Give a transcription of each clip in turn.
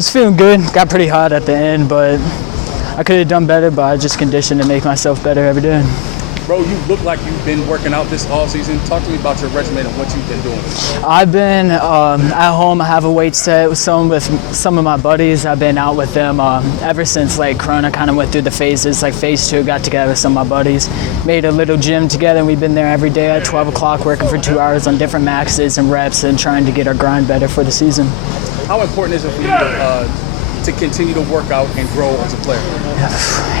was feeling good. Got pretty hot at the end, but I could have done better, but I just conditioned to make myself better every day. Bro, you look like you've been working out this all season. Talk to me about your regimen and what you've been doing. I've been at home. I have a weight set with some of my buddies. I've been out with them ever since like Corona kind of went through the phases. Like phase 2, got together with some of my buddies, made a little gym together, and we've been there every day at 12 o'clock working for 2 hours on different maxes and reps and trying to get our grind better for the season. How important is it for you to continue to work out and grow as a player?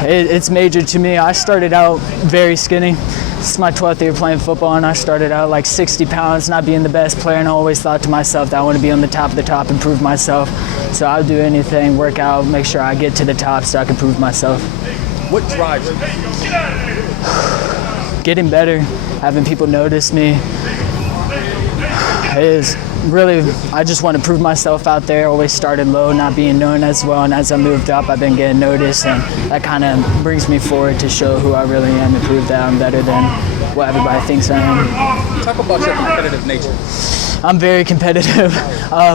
It's major to me. I started out very skinny. This is my 12th year playing football, and I started out like 60 pounds, not being the best player, and I always thought to myself that I want to be on the top of the top and prove myself. So I'll do anything, work out, make sure I get to the top so I can prove myself. What drives you? Getting better, having people notice me. Really, I just want to prove myself out there. Always started low, not being known as well, and as I moved up, I've been getting noticed, and that kind of brings me forward to show who I really am and prove that I'm better than what everybody thinks I am. Talk about your competitive nature. I'm very competitive.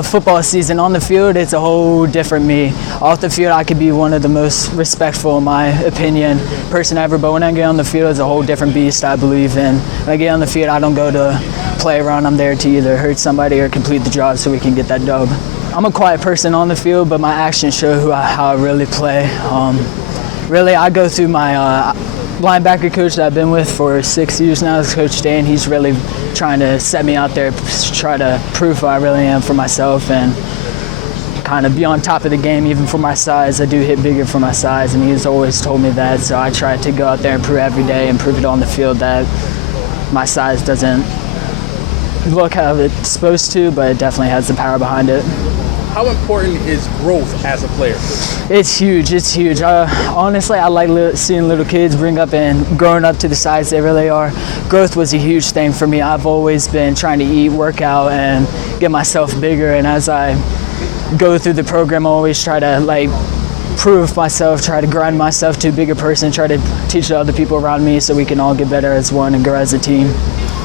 Football season on the field, it's a whole different me. Off the field, I could be one of the most respectful, in my opinion, person ever. But when I get on the field, it's a whole different beast. I believe in. When I get on the field, I don't go to play around. I'm there to either hurt somebody or complete the job so we can get that dub. I'm a quiet person on the field, but my actions show how I really play. Really, I go through my linebacker coach that I've been with for 6 years now is Coach Dan. He's really trying to set me out there, try to prove who I really am for myself and kind of be on top of the game even for my size. I do hit bigger for my size, and he's always told me that, so I try to go out there and prove every day and prove it on the field that my size doesn't look how it's supposed to, but it definitely has the power behind it. How important is growth as a player? It's huge. It's huge. Honestly, I like seeing little kids bring up and growing up to the size they really are. Growth was a huge thing for me. I've always been trying to eat, work out, and get myself bigger. And as I go through the program, I always try to prove myself, try to grind myself to a bigger person, try to teach the other people around me so we can all get better as one and grow as a team.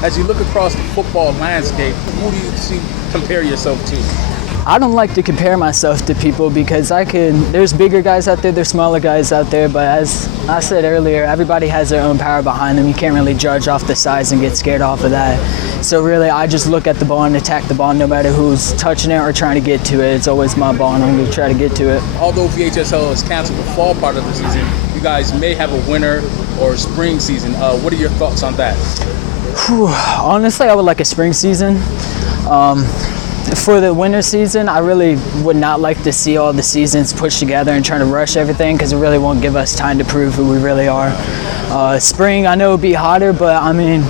As you look across the football landscape, who do you compare yourself to? I don't like to compare myself to people because there's bigger guys out there, there's smaller guys out there, but as I said earlier, everybody has their own power behind them. You can't really judge off the size and get scared off of that. So really, I just look at the ball and attack the ball no matter who's touching it or trying to get to it. It's always my ball and I'm going to try to get to it. Although VHSL has canceled the fall part of the season, you guys may have a winter or spring season. What are your thoughts on that? Honestly, I would like a spring season. For the winter season, I really would not like to see all the seasons pushed together and trying to rush everything because it really won't give us time to prove who we really are. Spring, I know it'll be hotter, but I mean,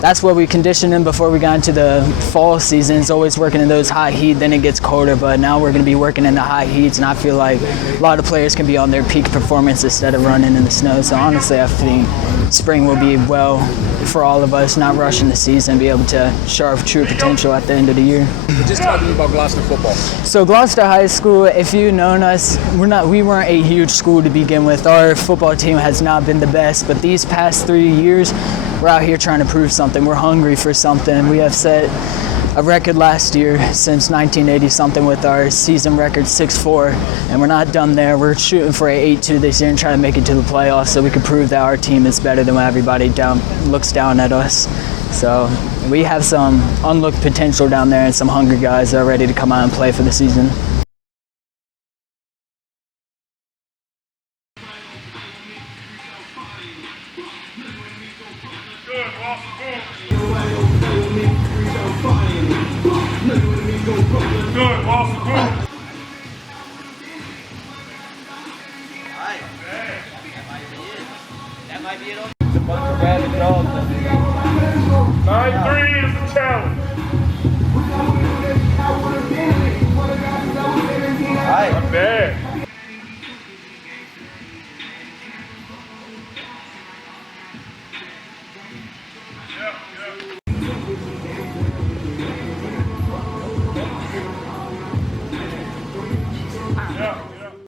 that's what we conditioned in before we got into the fall season. It's always working in those hot heat, then it gets colder, but now we're going to be working in the high heats, and I feel like a lot of players can be on their peak performance instead of running in the snow. So honestly, I think spring will be well for all of us, not rushing the season, be able to show our true potential at the end of the year. Just talking about Gloucester football. So Gloucester High School, if you've known us, we weren't a huge school to begin with. Our football team has not been the best, but these past 3 years, we're out here trying to prove something. We're hungry for something. We have set a record last year since 1980 something with our season record 6-4, and we're not done there. We're shooting for a 8-2 this year and trying to make it to the playoffs so we can prove that our team is better than when everybody looks down at us. So we have some unlooked potential down there and some hungry guys that are ready to come out and play for the season.